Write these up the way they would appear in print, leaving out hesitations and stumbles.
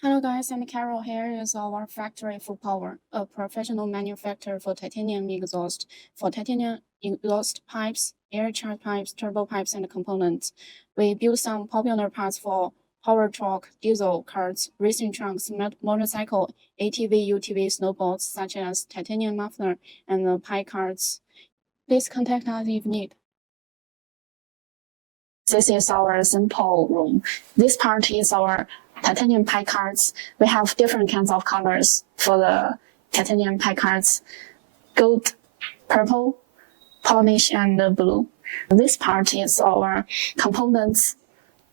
Hello guys, I'm Carol. Here is our factory Fupower, a professional manufacturer for titanium exhaust. For titanium exhaust pipes, air charge pipes, turbo pipes, and components. We build some popular parts for power truck, diesel carts, racing trucks, motorcycle, ATV, UTV, snowboards, such as titanium muffler and pipe carts. Please contact us if need. This is our sample room. This part is our titanium pipe cards. We have different kinds of colors for the titanium pipe cards: gold, purple, polnish, and blue. This part is our components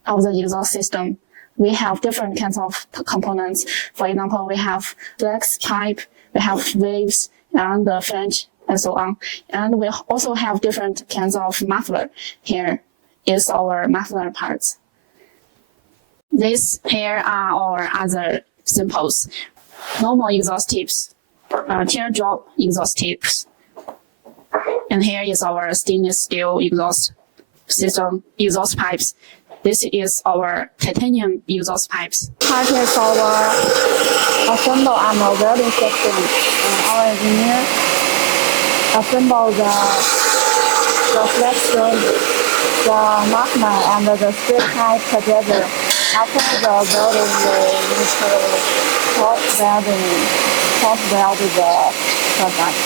of the exhaust system. We have different kinds of components. For example, we have flex pipe, we have waves, and the flange, and so on. And we also have different kinds of muffler. Here is our muffler parts. These here are our other samples: normal exhaust tips, teardrop exhaust tips, and here is our stainless steel exhaust system exhaust pipes. This is our titanium exhaust pipes. Part is our assemble and welding system. Our engineer assemble the flex room, the muffler, and the straight pipe together. After the welding, we need to hot weld the product.